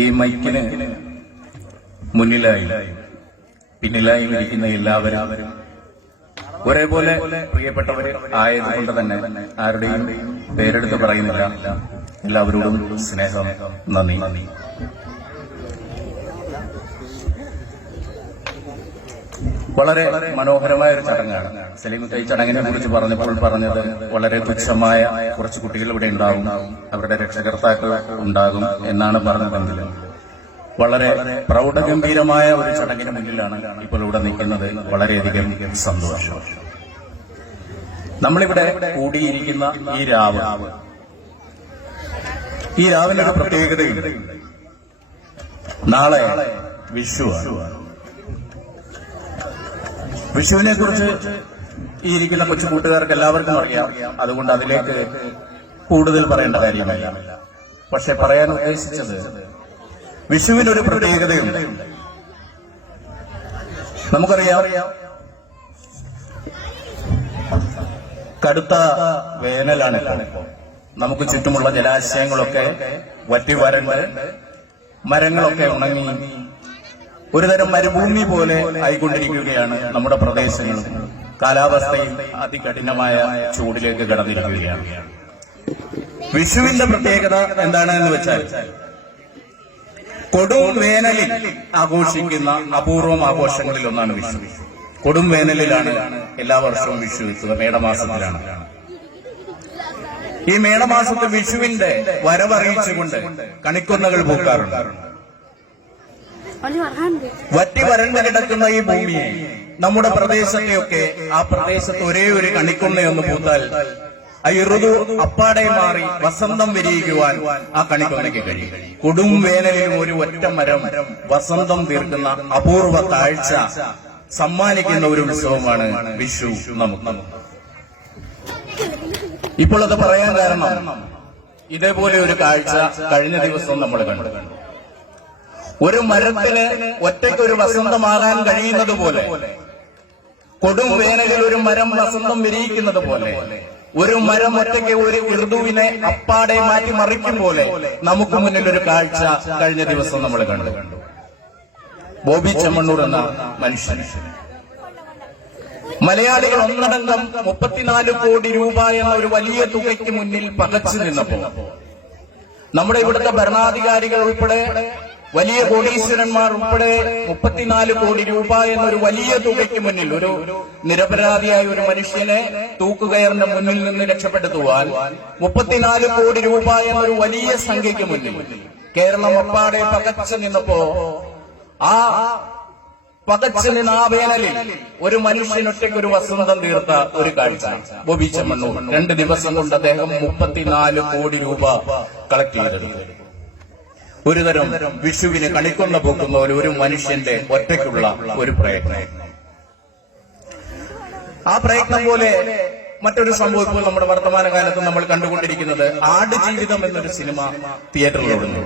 ഈ മൈക്കിന് മുന്നിലായി പിന്നിലായി ഇരിക്കുന്ന എല്ലാവരും ഒരേപോലെ പ്രിയപ്പെട്ടവര് ആയതുകൊണ്ട് തന്നെ ആരുടെയും പേരെടുത്ത് പറയുന്നില്ല. എല്ലാവരോടും സ്നേഹം, നന്ദി. വളരെ മനോഹരമായ ഒരു ചടങ്ങാണ്. സലീമുക്ക ഈ ചടങ്ങിനെ കുറിച്ച് പറഞ്ഞപ്പോൾ പറഞ്ഞത് വളരെ തുച്ഛമായ കുറച്ച് കുട്ടികൾ ഇവിടെ ഉണ്ടാവും, അവരുടെ രക്ഷകർത്താക്കൾ ഉണ്ടാകും എന്നാണ് പറഞ്ഞതെങ്കിലും വളരെ പ്രൗഢഗംഭീരമായ ഒരു ചടങ്ങിന് മുന്നിലാണ് ഇപ്പോൾ ഇവിടെ നിൽക്കുന്നത്. വളരെയധികം സന്തോഷം. നമ്മളിവിടെ കൂടിയിരിക്കുന്ന ഈ രാവിനൊരു പ്രത്യേകതയുണ്ട്. നാളെ വിഷുവാണ്. വിഷുവിനെ കുറിച്ച് ഈ ഇരിക്കുന്ന കൊച്ചു കൂട്ടുകാർക്ക് എല്ലാവർക്കും അറിയാം. അതുകൊണ്ട് അതിലേക്ക് കൂടുതൽ പറയേണ്ട കാര്യമില്ല. പക്ഷെ പറയാൻ ഉദ്ദേശിച്ചത് വിഷുവിനൊരു പ്രത്യേകതയുണ്ട്. നമുക്കറിയാം, കടുത്ത വേനലാണ്. നമുക്ക് ചുറ്റുമുള്ള ജലാശയങ്ങളൊക്കെ വറ്റി വരണ്ട് മരങ്ങളൊക്കെ ഉണങ്ങി ഒരുതരം മരുഭൂമി പോലെ ആയിക്കൊണ്ടിരിക്കുകയാണ് നമ്മുടെ പ്രദേശങ്ങളും. കാലാവസ്ഥയും അതികഠിനമായ ചൂടിലേക്ക് കടന്നിരിക്കുകയാണ്. വിഷുവിന്റെ പ്രത്യേകത എന്താണെന്ന് വെച്ചാൽ കൊടും വേനലിൽ ആഘോഷിക്കുന്ന അപൂർവം ആഘോഷങ്ങളിൽ ഒന്നാണ് വിഷു. കൊടും വേനലിലാണ് എല്ലാ വർഷവും വിഷു എത്തുക, മേടമാസത്തിലാണ്. ഈ മേടമാസത്തിൽ വിഷുവിന്റെ വരവറിയിച്ചുകൊണ്ട് കണിക്കൊന്നകൾ പൂക്കാറുണ്ട്. വറ്റി വരണ്ട് കിടക്കുന്ന ഈ ഭൂമിയെ, നമ്മുടെ പ്രദേശത്തെയൊക്കെ ആ പ്രദേശത്ത് ഒരേ ഒരു കണിക്കൊന്നയൊന്ന് പൂത്താൽ ആ ഋതു അപ്പാടെ മാറി വസന്തം വിരിയിക്കുവാൻ ആ കണിക്കൊന്നയ്ക്ക് കഴിയും. കൊടും വേനലിൽ ഒരു ഒറ്റ മരം വസന്തം തീർക്കുന്ന അപൂർവ കാഴ്ച സമ്മാനിക്കുന്ന ഒരു ഉത്സവമാണ് വിഷു നമുക്ക്. ഇപ്പോൾ അത് പറയാൻ കാരണം ഇതേപോലെ ഒരു കാഴ്ച കഴിഞ്ഞ ദിവസം നമ്മൾ കണ്ടു. ഒരു മരത്തിന് ഒറ്റയ്ക്കൊരു വസന്തമാകാൻ കഴിയുന്നത് പോലെ, കൊടും വേനലിൽ ഒരു മരം വസന്തം വിരിയിക്കുന്നത് പോലെ, ഒരു മരം ഒറ്റയ്ക്ക് ഒരു ഋതുവിനെ അപ്പാടെ മാറ്റി മറിക്കും പോലെ നമുക്ക് മുന്നിൽ ഒരു കാഴ്ച കഴിഞ്ഞ ദിവസം നമ്മൾ കണ്ടു. ബോബി ചെമ്മണ്ണൂർ എന്ന മനുഷ്യൻ, മലയാളികൾ ഒന്നടങ്കം 34 കോടി രൂപ എന്ന ഒരു വലിയ തുകയ്ക്ക് മുന്നിൽ പകച്ചു നിന്നപ്പോ നമ്മുടെ ഇവിടുത്തെ ഭരണാധികാരികൾ ഉൾപ്പെടെ വലിയ കോടീശ്വരന്മാർ ഉൾപ്പെടെ 34 കോടി രൂപ എന്നൊരു വലിയ തുകയ്ക്ക് മുന്നിൽ ഒരു നിരപരാധിയായ ഒരു മനുഷ്യനെ തൂക്കുകയറിന്റെ മുന്നിൽ നിന്ന് രക്ഷപ്പെടുത്തുവാൻ 34 കോടി രൂപ എന്നൊരു വലിയ സംഖ്യയ്ക്ക് മുന്നിൽ കേരളം അപ്പാടെ പകച്ചു നിന്നപ്പോ ആ പകച്ചു നിന്ന് ആ വേനലിൽ ഒരു മനുഷ്യനൊറ്റയ്ക്ക് ഒരു വസന്തം തീർത്ത ഒരു കാഴ്ച ബോബി ചെമ്മണ്ണൂർ. 2 ദിവസം കൊണ്ട് അദ്ദേഹം 34 കോടി രൂപ കളക്ട് ചെയ്തെടുത്തു. ഒരു തരം വിഷുവിന് കണിക്കൊന്ന പൂക്കുന്ന ഒരു മനുഷ്യന്റെ ഒറ്റയ്ക്കുള്ള ഒരു പ്രയത്നം. ആ പ്രയത്നം പോലെ മറ്റൊരു സംഭവം ഇപ്പോൾ നമ്മുടെ വർത്തമാനകാലത്ത് നമ്മൾ കണ്ടുകൊണ്ടിരിക്കുന്നത് ആടുജീവിതം എന്നൊരു സിനിമ തിയേറ്ററിലോടുന്നു.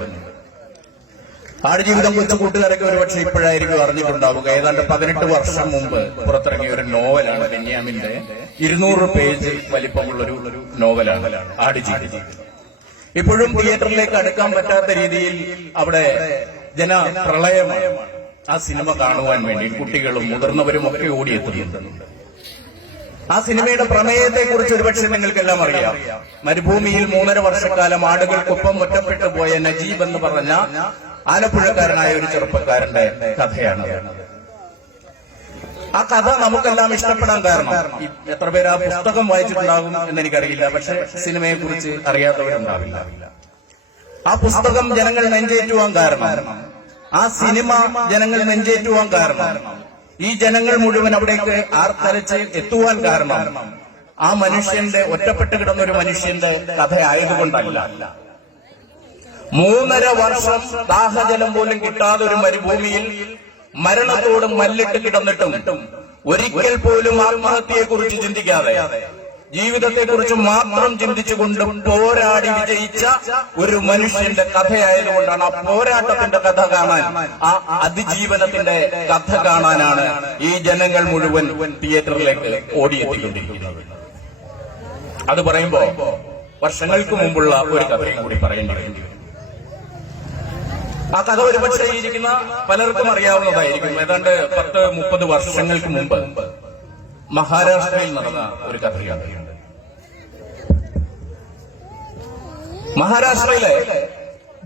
ആടുജീവിതം കൊച്ചു കൂട്ടുകാരൊക്കെ ഒരുപക്ഷെ ഇപ്പോഴായിരിക്കും അറിഞ്ഞിട്ടുണ്ടാവുക. ഏതാണ്ട് 18 വർഷം മുമ്പ് പുറത്തിറങ്ങിയ ഒരു നോവലാണ്. ബെന്യാമിന്റെ 200 പേജ് വലിപ്പമുള്ളൊരു നോവലാണ് ആടുജീവിതം. ഇപ്പോഴും തിയേറ്ററിലേക്ക് അടുക്കാൻ പറ്റാത്ത രീതിയിൽ അവിടെ ജനപ്രളയമാണ്. ആ സിനിമ കാണുവാൻ വേണ്ടി കുട്ടികളും മുതിർന്നവരും ഒക്കെ ഓടിയെത്തുന്നുണ്ട്. ആ സിനിമയുടെ പ്രമേയത്തെ കുറിച്ച് ഒരുപക്ഷെ നിങ്ങൾക്കെല്ലാം അറിയാം. മരുഭൂമിയിൽ 3.5 വർഷക്കാലം ആടുകൾക്കൊപ്പം ഒറ്റപ്പെട്ടു പോയ നജീബ് എന്ന് പറഞ്ഞ ആലപ്പുഴക്കാരനായ ഒരു ചെറുപ്പക്കാരന്റെ കഥയാണ്. ആ കഥ നമുക്കെല്ലാം ഇഷ്ടപ്പെടാൻ കാരണം, എത്ര പേര് ആ പുസ്തകം വായിച്ചിട്ടുണ്ടാകും എന്നെനിക്കറിയില്ല, പക്ഷെ സിനിമയെ കുറിച്ച് അറിയാത്തവരുണ്ടാവില്ല. ആ പുസ്തകം ജനങ്ങൾ നെഞ്ചേറ്റുവാൻ കാരണം, ആ സിനിമ ജനങ്ങൾ നെഞ്ചേറ്റുവാൻ കാരണം, ഈ ജനങ്ങൾ മുഴുവൻ അവിടേക്ക് ആർത്തരച്ച് എത്തുവാൻ കാരണം ആ മനുഷ്യന്റെ, ഒറ്റപ്പെട്ട് കിടന്ന ഒരു മനുഷ്യന്റെ കഥ ആയതുകൊണ്ടല്ല. 3.5 വർഷം ദാഹജലം പോലും കിട്ടാതെ ഒരു മരുഭൂമിയിൽ മരണത്തോട് മല്ലിട്ട് കിടന്നിട്ടും ഒരിക്കൽ പോലും ആത്മഹത്യയെക്കുറിച്ച് ചിന്തിക്കാതെ ജീവിതത്തെക്കുറിച്ച് മാത്രം ചിന്തിച്ചുകൊണ്ട് പോരാടി വിജയിച്ച ഒരു മനുഷ്യന്റെ കഥയായതുകൊണ്ടാണ്, ആ പോരാട്ടത്തിന്റെ കഥ കാണാൻ, ആ അതിജീവനത്തിന്റെ കഥ കാണാനാണ് ഈ ജനങ്ങൾ മുഴുവൻ തിയേറ്ററിലേക്ക് ഓടിയെത്തിക്കൊണ്ടിരിക്കുന്നത്. അത് പറയുമ്പോ വർഷങ്ങൾക്ക് മുമ്പുള്ള ഒരു കഥയും കൂടി പറയേണ്ടി വരും. ആ കഥ ഒരുപക്ഷെ ഇരിക്കുന്ന പലർക്കും അറിയാവുന്നതായിരിക്കും. ഏതാണ്ട് 10-30 വർഷങ്ങൾക്ക് മുമ്പ് മഹാരാഷ്ട്രയിൽ നടന്ന ഒരു കഥയാണ്. മഹാരാഷ്ട്രയിലെ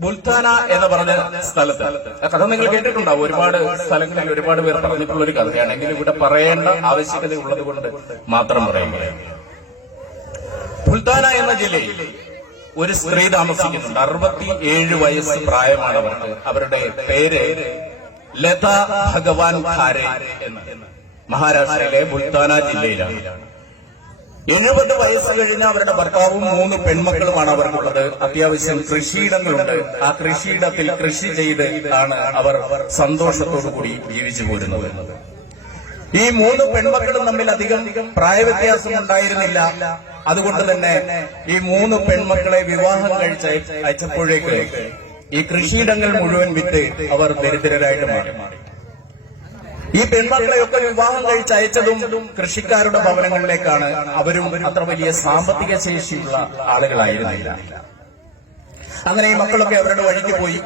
ബുൽത്താന എന്ന് പറഞ്ഞ സ്ഥലത്ത്, ആ കഥ നിങ്ങൾ കേട്ടിട്ടുണ്ടാവും. ഒരുപാട് സ്ഥലങ്ങളിൽ ഒരുപാട് പേർ പറഞ്ഞിട്ടുള്ള ഒരു കഥയാണെങ്കിൽ ഇവിടെ പറയേണ്ട ആവശ്യകത ഉള്ളത് കൊണ്ട് മാത്രം പറയുന്നത്. ബുൽത്താന എന്ന ജില്ലയിൽ ഒരു സ്ത്രീ താമസിക്കുന്നുണ്ട്. 67 വയസ്സ് പ്രായമാണ് അവർക്ക്. അവരുടെ പേര് ലത ഭഗവാൻ ഖാരെ എന്ന്. മഹാരാഷ്ട്രയിലെ ബുൽത്താന ജില്ലയിലാണ്. 70 വയസ്സ് കഴിഞ്ഞ അവരുടെ ഭർത്താവും 3 പെൺമക്കളുമാണ് അവർക്കുള്ളത്. അത്യാവശ്യം കൃഷിയിടങ്ങളുണ്ട്. ആ കൃഷിയിടത്തിൽ കൃഷി ചെയ്ത് ആണ് അവർ സന്തോഷത്തോടുകൂടി ജീവിച്ചു പോരുന്നത്. ഈ 3 പെൺമക്കളും തമ്മിൽ അധികം പ്രായവ്യത്യാസം ഉണ്ടായിരുന്നില്ല. അതുകൊണ്ട് തന്നെ ഈ 3 പെൺമക്കളെ വിവാഹം അയച്ചപ്പോഴേക്ക് ഈ കൃഷിയിടങ്ങൾ മുഴുവൻ വിറ്റ് അവർ ദരിദ്രരായിട്ട് മാറി. ഈ പെൺമക്കളെയൊക്കെ വിവാഹം കഴിച്ചയച്ചതും കൃഷിക്കാരുടെ ഭവനങ്ങളിലേക്കാണ്. അവരും അത്ര വലിയ സാമ്പത്തിക ശേഷിയുള്ള ആളുകളായിരുന്നില്ല. അങ്ങനെ ഈ മക്കളൊക്കെ അവരുടെ വഴിക്ക് പോയി.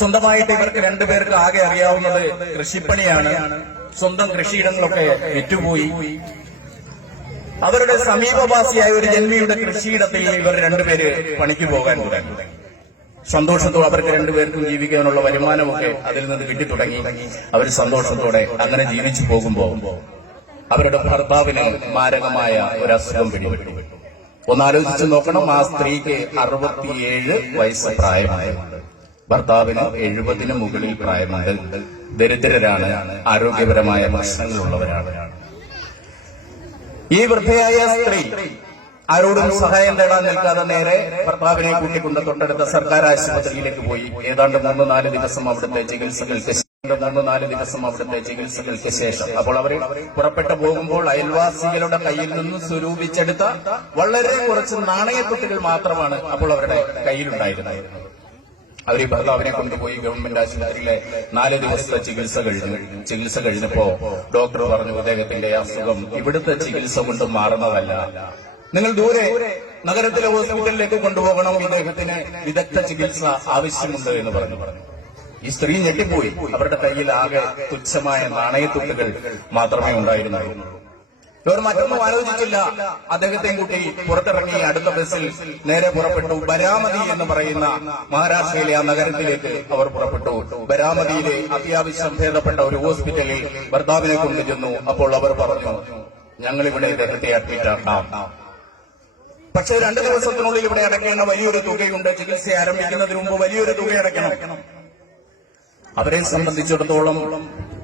സ്വന്തമായിട്ട് ഇവർക്ക് 2 പേർക്ക് ആകെ അറിയാവുന്നത് കൃഷിപ്പണിയാണ്. സ്വന്തം കൃഷിയിടങ്ങളൊക്കെ വിറ്റുപോയി. അവരുടെ സമീപവാസിയായ ഒരു ജന്മിയുടെ കൃഷിയിടത്തിൽ ഇവർ 2 പേര് പണിക്ക് പോകാൻ തുടങ്ങി. സന്തോഷത്തോടെ അവർക്ക് 2 പേർക്കും ജീവിക്കാനുള്ള വരുമാനമൊക്കെ അതിൽ നിന്ന് കിട്ടി തുടങ്ങി. അവർ സന്തോഷത്തോടെ അങ്ങനെ ജീവിച്ചു പോകുമ്പോൾ അവരുടെ ഭർത്താവിന് മാരകമായ ഒരു അസുഖം പിടിപെട്ടു. ഒന്നാലോചിച്ച് നോക്കണം, ആ സ്ത്രീക്ക് 67 വയസ്സ് പ്രായമായുണ്ട്. ഭർത്താവിന് 70-ന് മുകളിൽ പ്രായമുണ്ട്. ദരിദ്രരാണ്, ആരോഗ്യപരമായ പ്രശ്നങ്ങളുള്ളവരാണ്. ഈ വൃദ്ധയായ സ്ത്രീ ആരോടും സഹായം തേടാൻ നിൽക്കാതെ നേരെ ഭർത്താവിനെ കൂട്ടിക്കൊണ്ട് തൊട്ടടുത്ത സർക്കാർ ആശുപത്രിയിലേക്ക് പോയി. ഏതാണ്ട് 3-4 ദിവസം അവിടുത്തെ ചികിത്സകൾക്ക് ശേഷം അപ്പോൾ അവർ പുറപ്പെട്ടു പോകുമ്പോൾ അയൽവാസികളുടെ കയ്യിൽ നിന്ന് സ്വരൂപിച്ചെടുത്ത വളരെ കുറച്ച് നാണയത്തുട്ടുകൾ മാത്രമാണ് അപ്പോൾ അവരുടെ കയ്യിലുണ്ടായിരുന്നത്. അവർ ഈ ഭർത്താവിനെ കൊണ്ടുപോയി ഗവൺമെന്റ് ആശുപത്രിയിലെ 4 ദിവസത്തെ ചികിത്സ കഴിഞ്ഞപ്പോ ഡോക്ടർ പറഞ്ഞു, ഇദ്ദേഹത്തിന്റെ അസുഖം ഇവിടുത്തെ ചികിത്സ കൊണ്ട് മാറുന്നതല്ല, നിങ്ങൾ ദൂരെ നഗരത്തിലെ ഹോസ്പിറ്റലിലേക്ക് കൊണ്ടുപോകണം, ഇദ്ദേഹത്തിന് വിദഗ്ധ ചികിത്സ ആവശ്യമുണ്ട് എന്ന് പറഞ്ഞു. ഈ സ്ത്രീ ഞെട്ടിപ്പോയി. അവരുടെ കയ്യിൽ ആകെ തുച്ഛമായ നാണയത്തുട്ടുകൾ മാത്രമേ ഉണ്ടായിരുന്നുള്ളൂ. ഇവർ മറ്റൊന്നും ആലോചിച്ചില്ല. അദ്ദേഹത്തെയും കൂട്ടി പുറത്തിറങ്ങി അടുത്ത ബസ്സിൽ നേരെ പുറപ്പെട്ടു. ബരാമതി എന്ന് പറയുന്ന മഹാരാഷ്ട്രയിലെ ആ നഗരത്തിലേക്ക് അവർ പുറപ്പെട്ടു. ബരാമതിയിലെ അത്യാവശ്യം ഭേദപ്പെട്ട ഒരു ഹോസ്പിറ്റലിൽ ഭർത്താവിനെ കൊണ്ടുചെന്നു. അപ്പോൾ അവർ പറഞ്ഞു, ഞങ്ങളിവിടെ ഇദ്ദേഹത്തെ അഡ്മിറ്റ് ആക്കാം, പക്ഷേ 2 ദിവസത്തിനുള്ളിൽ ഇവിടെ അടയ്ക്കേണ്ട വലിയൊരു തുകയുണ്ട്. ചികിത്സ ആരംഭിക്കുന്നതിന് മുമ്പ് വലിയൊരു തുക അടയ്ക്കണം. അവരെ സംബന്ധിച്ചിടത്തോളം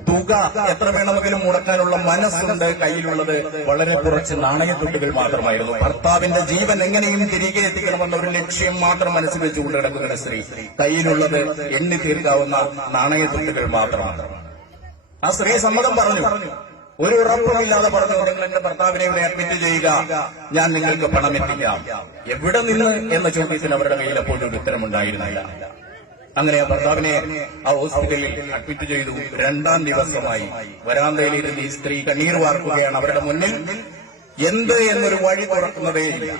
തുക എത്ര വേണമെങ്കിലും മുടക്കാനുള്ള മനസ്സുണ്ട്. കയ്യിലുള്ളത് വളരെ കുറച്ച് നാണയത്തുട്ടുകൾ മാത്രമായിരുന്നു. ഭർത്താവിന്റെ ജീവൻ എങ്ങനെയും തിരികെ എത്തിക്കണമെന്ന ഒരു ലക്ഷ്യം മാത്രം മനസ്സിൽ വെച്ചുകൊണ്ട് കിടക്കുന്ന സ്ത്രീ കയ്യിലുള്ളത് എണ്ണി തീർക്കാവുന്ന നാണയത്തുട്ടുകൾ മാത്രമാണ്. ആ സ്ത്രീ സമ്മതം പറഞ്ഞു. ഒരു ഉറപ്പുമില്ലാതെ പറഞ്ഞു, നിങ്ങൾ എന്റെ ഭർത്താവിനെ ഇവിടെ അഡ്മിറ്റ് ചെയ്യുക, ഞാൻ നിങ്ങൾക്ക് പണം എത്തിക്കാം. എവിടെ നിന്ന് എന്ന ചോദ്യത്തിന് അവരുടെ കയ്യിൽ അപ്പോഴും ഒരു ഉത്തരമുണ്ടായിരുന്നില്ല. അങ്ങനെ ആ ഭർത്താവിനെ ആ ഹോസ്പിറ്റലിൽ അഡ്മിറ്റ് ചെയ്തു. 2-ാം ദിവസമായി വരാന്തയിൽ ഇരുന്ന് ഈ സ്ത്രീ കണ്ണീർ വാർക്കുകയാണ്. അവരുടെ മുന്നിൽ എന്ത് എന്നൊരു വഴി തുറക്കുന്നതേയില്ല.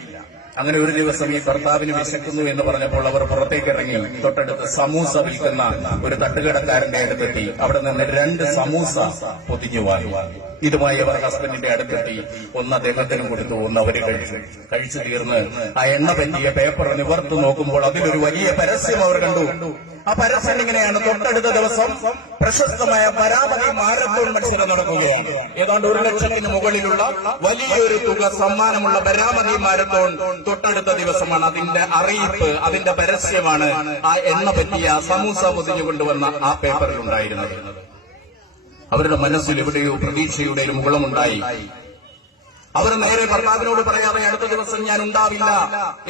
അങ്ങനെ ഒരു ദിവസം ഈ ഭർത്താവിന് വിശക്കുന്നു എന്ന് പറഞ്ഞപ്പോൾ അവർ പുറത്തേക്ക് ഇറങ്ങി തൊട്ടടുത്ത് സമൂസ വിൽക്കുന്ന ഒരു തട്ടുകടക്കാരന്റെ അടുത്തെത്തി. അവിടെ നിന്ന് 2 സമൂസ പൊതിഞ്ഞു വാങ്ങി. ഇതുമായി അവർ ഹസ്ബൻഡിന്റെ അടുത്തെത്തി. ഒന്ന് അദ്ദേഹത്തിനും കൊടുത്തു, ഒന്ന് അവര് കഴിച്ചു തീർന്ന് ആ എണ്ണ പറ്റിയ പേപ്പർ നിവർത്ത് നോക്കുമ്പോൾ അതിലൊരു വലിയ പരസ്യം അവർ കണ്ടു. ആ പരസ്യം ഇങ്ങനെയാണ്, തൊട്ടടുത്ത ദിവസം പ്രശസ്തമായ ബരാമതി മാരത്തോൺ മത്സരം നടക്കുകയാണ്. ഏതാണ്ട് 1 ലക്ഷത്തിന് മുകളിലുള്ള വലിയൊരു തുക സമ്മാനമുള്ള ബരാമതി മാരത്തോൺ തൊട്ടടുത്ത ദിവസമാണ്. അതിന്റെ അറിയിപ്പ്, അതിന്റെ പരസ്യമാണ് ആ എണ്ണ പറ്റിയ സമൂസ പൊതിഞ്ഞു കൊണ്ടുവന്ന ആ പേപ്പറിൽ ഉണ്ടായിരുന്നത്. അവരുടെ മനസ്സിൽ എവിടെയോ പ്രതീക്ഷയുടെ ഒരു മുകളമുണ്ടായി. അവർ നേരെ ഭർത്താവിനോട് പറയാതെ അടുത്ത ദിവസം ഞാൻ ഉണ്ടാവില്ല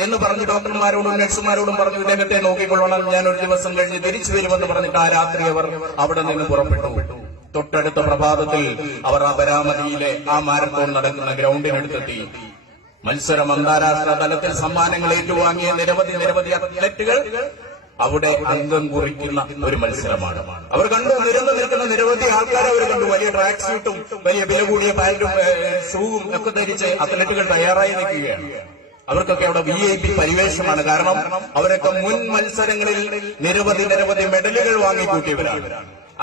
എന്ന് പറഞ്ഞ് ഡോക്ടർമാരോടും നഴ്സുമാരോടും പറഞ്ഞു, ഇദ്ദേഹത്തെ നോക്കിക്കൊള്ളണം, ഞാൻ ഒരു ദിവസം കഴിഞ്ഞ് തിരിച്ചു വരുമെന്ന് പറഞ്ഞിട്ട് ആ രാത്രി അവർ അവിടെ നിന്ന് പുറപ്പെട്ടു. തൊട്ടടുത്ത പ്രഭാതത്തിൽ അവർ ആ ബരാമതിയിലെ ആ മാരത്തോൺ നടക്കുന്ന ഗ്രൗണ്ടിനടുത്തെത്തി. മത്സരം അന്താരാഷ്ട്ര തലത്തിൽ സമ്മാനങ്ങൾ ഏറ്റുവാങ്ങിയ നിരവധി അത്ലറ്റുകൾ അവിടെ അംഗം കുറിക്കുന്ന ഒരു മത്സരമാണ്. അവർ കണ്ടു, നിരന്ന് നിൽക്കുന്ന നിരവധി ആൾക്കാരെ അവർ കണ്ടു. വലിയ ട്രാക്ക് സൂട്ടും വലിയ വില കൂടിയ പാന്റും ഷൂവും ഒക്കെ ധരിച്ച് അത്ലറ്റുകൾ തയ്യാറായി നിൽക്കുകയാണ്. അവർക്കൊക്കെ അവിടെ VIP പരിവേഷമാണ്. കാരണം അവരൊക്കെ മുൻ മത്സരങ്ങളിൽ നിരവധി മെഡലുകൾ വാങ്ങിക്കൂട്ടിയവരാണ്.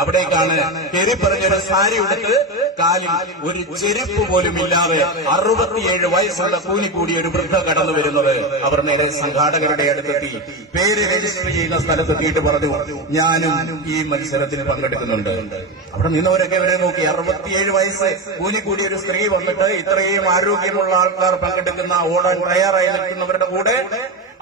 അവിടേക്കാണ് കയറി പറഞ്ഞൊരു സാരി ഉടുത്ത് കാലിൽ ഒരു ചെരുപ്പ് പോലും ഇല്ലാതെ 67 വയസ്സുള്ള കൂനിക്കൂടിയ ഒരു വൃദ്ധ കടന്നു വരുന്നത്. അവർ നേരെ സംഘാടകരുടെ അടുത്തെത്തി പേര് രജിസ്റ്റർ ചെയ്യുന്ന സ്ഥലത്തെത്തിയിട്ട് പറഞ്ഞു, ഞാനും ഈ മത്സരത്തിൽ പങ്കെടുക്കുന്നുണ്ട്. അവിടെ നിന്നവരൊക്കെ ഇവരെ നോക്കി. 67 വയസ്സ് കൂനിക്കൂടിയ ഒരു സ്ത്രീ വന്നിട്ട് ഇത്രയും ആരോഗ്യമുള്ള ആൾക്കാർ പങ്കെടുക്കുന്ന ഓടാൻ തയ്യാറായി നിൽക്കുന്നവരുടെ കൂടെ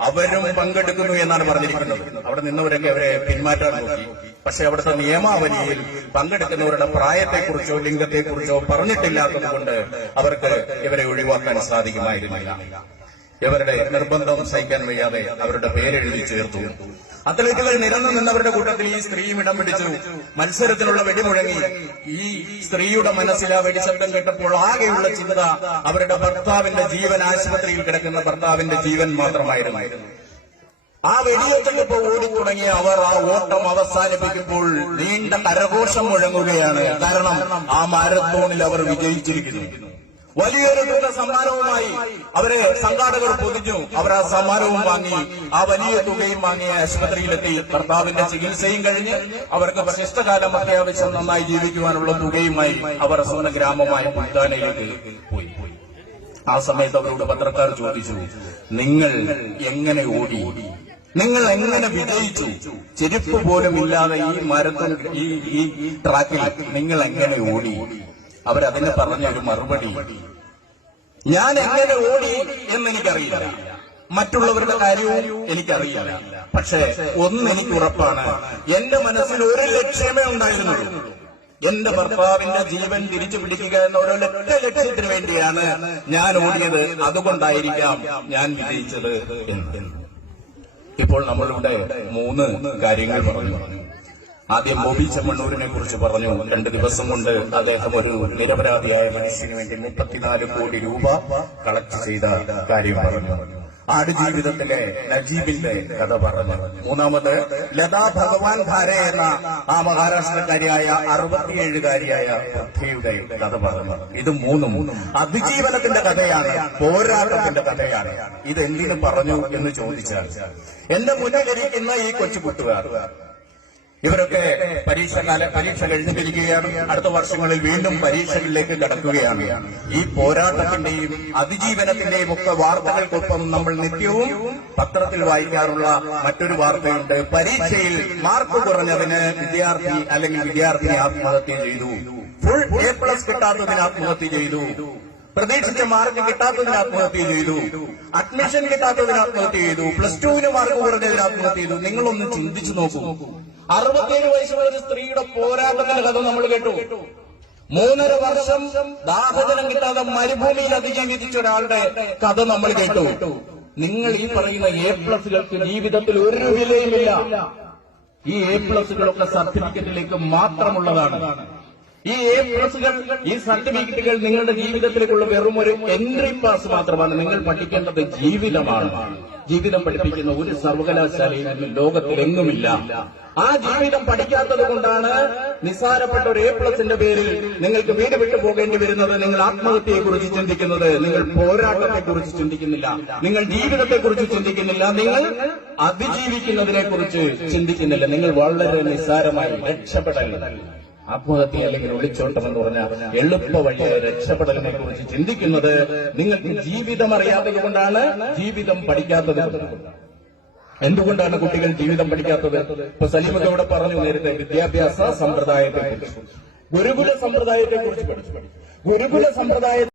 അവരും പങ്കെടുക്കുന്നു എന്നാണ് പറഞ്ഞിരിക്കുന്നത്. അവിടെ നിന്നവരൊക്കെ അവരെ പിന്മാറ്റാൻ നോക്കി. പക്ഷെ അവിടുത്തെ നിയമാവലിയിൽ പങ്കെടുക്കുന്നവരുടെ പ്രായത്തെക്കുറിച്ചോ ലിംഗത്തെക്കുറിച്ചോ പറഞ്ഞിട്ടില്ലാത്തതുകൊണ്ട് അവർക്ക് ഇവരെ ഒഴിവാക്കാൻ സാധിക്കുമായിരുന്നില്ല. ഇവരുടെ നിർബന്ധം സഹിക്കാൻ വയ്യാതെ അവരുടെ പേരെഴുതി ചേർത്തു. അത്ലറ്റുകൾ നിരന്നു നിന്നവരുടെ കൂട്ടത്തിൽ ഈ സ്ത്രീയും ഇടം പിടിച്ചു. മത്സരത്തിനുള്ള വെടിമുഴങ്ങി. ഈ സ്ത്രീയുടെ മനസ്സിൽ ആ വെടിശബ്ദം കേട്ടപ്പോൾ ആകെയുള്ള ചിന്ത അവരുടെ ഭർത്താവിന്റെ ജീവൻ, ആശുപത്രിയിൽ കിടക്കുന്ന ഭർത്താവിന്റെ ജീവൻ മാത്രമായിരുന്നു. ആ വെടിയേറ്റപ്പോൾ ഓടിത്തുടങ്ങിയ അവർ ആ ഓട്ടം അവസാനിപ്പിക്കുമ്പോൾ നീണ്ട കരഘോഷം മുഴങ്ങുകയാണ്. കാരണം ആ മാരത്തോണിൽ അവർ വിജയിച്ചിരിക്കുന്നു. വലിയൊരു തുക സമ്മാനവുമായി അവരെ സംഘാടകർ പൊതിഞ്ഞു. അവർ ആ സമ്മാനവും വാങ്ങി, ആ വലിയ തുകയും വാങ്ങി ആശുപത്രിയിലെത്തി. ഭർത്താവിന്റെ ചികിത്സയും കഴിഞ്ഞ് അവർക്ക് ശിഷ്ടകാലം അത്യാവശ്യം നന്നായി ജീവിക്കുവാനുള്ള തുകയുമായി അവർ സ്വന്തം ഗ്രാമമായ പുൽത്താനയിലേക്ക് പോയി. ആ സമയത്ത് അവരോട് പത്രക്കാർ ചോദിച്ചു, നിങ്ങൾ എങ്ങനെ ഓടി, നിങ്ങൾ എങ്ങനെ വിജയിച്ചു, ചെരുപ്പ് പോലും ഇല്ലാതെ ഈ മാരത്തോൺ ഈ ട്രാക്കിൽ നിങ്ങൾ എങ്ങനെ ഓടി? അവരതിനെ പറഞ്ഞൊരു മറുപടി, ഞാൻ എങ്ങനെ ഓടി എന്നെനിക്കറിയില്ല, മറ്റുള്ളവരുടെ കാര്യവും എനിക്കറിയില്ല. പക്ഷേ ഒന്നെനിക്ക് ഉറപ്പാണ്, എന്റെ മനസ്സിൽ ഒരു ലക്ഷ്യമേ ഉണ്ടായിരുന്നുള്ളൂ. എന്റെ ഭർത്താവിന്റെ ജീവൻ തിരിച്ചു പിടിക്കുക എന്ന ഒരൊറ്റ ലക്ഷ്യത്തിന് വേണ്ടിയാണ് ഞാൻ ഓടിയത്. അതുകൊണ്ടായിരിക്കാം ഞാൻ വിജയിച്ചത് എന്ന്. ഇപ്പോൾ നമ്മളിവിടെ 3 കാര്യങ്ങൾ പറഞ്ഞു. ആദ്യം ബോബി ചെമ്മണ്ണൂരിനെ കുറിച്ച് പറഞ്ഞു. 2 ദിവസം കൊണ്ട് അദ്ദേഹം ഒരു നിരപരാധിയായ മനുഷ്യന് വേണ്ടി 34 കോടി രൂപ കളക്ട് ചെയ്ത കാര്യം പറഞ്ഞു. ആടുജീവിതത്തിലെ നജീബിന്റെ കഥ പറഞ്ഞു. 3ാമത് ലതാ ഭഗവാൻ ധാരെ എന്ന ആ മഹാരാഷ്ട്രക്കാരിയായ 67കാരിയായ പൃഥ്വിയുടെ കഥ പറഞ്ഞു. ഇത് 3ഉം അതിജീവനത്തിന്റെ കഥയാണ്, പോരാട്ടത്തിന്റെ കഥയാണ്. ഇതെന്തിനു പറഞ്ഞു എന്ന് ചോദിച്ചാൽ, എന്റെ മുന്നിലിരിക്കുന്ന ഈ കൊച്ചു കൂട്ടുകാർ ഇവരൊക്കെ പരീക്ഷ കഴിഞ്ഞു പിരിക്കുകയാണ്. അടുത്ത വർഷങ്ങളിൽ വീണ്ടും പരീക്ഷകളിലേക്ക് കടക്കുകയാണ്. ഈ പോരാട്ടത്തിന്റെയും അതിജീവനത്തിന്റെയും ഒക്കെ വാർത്തകൾക്കൊപ്പം നമ്മൾ നിത്യവും പത്രത്തിൽ വായിക്കാറുള്ള മറ്റൊരു വാർത്തയുണ്ട്. പരീക്ഷയിൽ മാർക്ക് കുറഞ്ഞതിന് വിദ്യാർത്ഥി അല്ലെങ്കിൽ വിദ്യാർത്ഥിനി ആത്മഹത്യ ചെയ്തു. ഫുൾ A+ കിട്ടാത്തതിന് ആത്മഹത്യ ചെയ്തു. പ്രതീക്ഷിച്ച മാർക്ക് കിട്ടാത്തതിന് ആത്മഹത്യ ചെയ്തു. അഡ്മിഷൻ കിട്ടാത്തതിന് ആത്മഹത്യ ചെയ്തു. +2 മാർക്ക് കുറഞ്ഞതിന് ആത്മഹത്യ ചെയ്തു. നിങ്ങളൊന്ന് ചിന്തിച്ചു നോക്കൂ. 67 വയസ്സുള്ള ഒരു സ്ത്രീയുടെ പോരാട്ടത്തിന്റെ കഥ നമ്മൾ കേട്ടു. 3.5 വർഷം ദാഹജലം കിട്ടാതെ മരുഭൂമിയിൽ അതിജീവിച്ച ഒരാളുടെ കഥ നമ്മൾ കേട്ടു. നിങ്ങൾ ഈ പറയുന്ന A+കൾക്ക് ജീവിതത്തിൽ ഒരു വിലയുമില്ല. ഈ A+കളൊക്കെ സർട്ടിഫിക്കറ്റിലേക്ക് മാത്രമുള്ളതാണ്. ഈ A+കൾ, ഈ സർട്ടിഫിക്കറ്റുകൾ നിങ്ങളുടെ ജീവിതത്തിലേക്കുള്ള വെറും ഒരു എൻട്രി പാസ് മാത്രമാണ്. നിങ്ങൾ പഠിക്കേണ്ടത് ജീവിതമാണ്. ജീവിതം പഠിപ്പിക്കുന്ന ഒരു സർവകലാശാലയിലും ലോകത്തിലെങ്ങുമില്ല. ആ ജീവിതം പഠിക്കാത്തത് കൊണ്ടാണ് നിസ്സാരപ്പെട്ട ഒരു A+ന്റെ പേരിൽ നിങ്ങൾക്ക് വീട് വിട്ടു പോകേണ്ടി വരുന്നത്. നിങ്ങൾ ആത്മഹത്യയെക്കുറിച്ച് ചിന്തിക്കുന്നത്, നിങ്ങൾ പോരാട്ടത്തെക്കുറിച്ച് ചിന്തിക്കുന്നില്ല, നിങ്ങൾ ജീവിതത്തെക്കുറിച്ച് ചിന്തിക്കുന്നില്ല, നിങ്ങൾ അതിജീവിക്കുന്നതിനെ കുറിച്ച് ചിന്തിക്കുന്നില്ല. നിങ്ങൾ വളരെ നിസ്സാരമായി രക്ഷപ്പെടൽ, ആത്മഹത്യ അല്ലെങ്കിൽ ഒളിച്ചോട്ടം എന്ന് പറഞ്ഞ എളുപ്പ വഴി രക്ഷപ്പെടലിനെ കുറിച്ച് ചിന്തിക്കുന്നത് നിങ്ങൾക്ക് ജീവിതം അറിയാത്തത് കൊണ്ടാണ്, ജീവിതം പഠിക്കാത്തത്. എന്തുകൊണ്ടാണ് കുട്ടികൾ ജീവിതം പഠിക്കാത്തത്? ഇപ്പൊ സലീമൊക്കെ ഇവിടെ പറഞ്ഞു നേരത്തെ വിദ്യാഭ്യാസ സമ്പ്രദായത്തെക്കുറിച്ച്, ഗുരുകുല സമ്പ്രദായത്തെക്കുറിച്ച് പഠിച്ചു. ഗുരുകുല സമ്പ്രദായ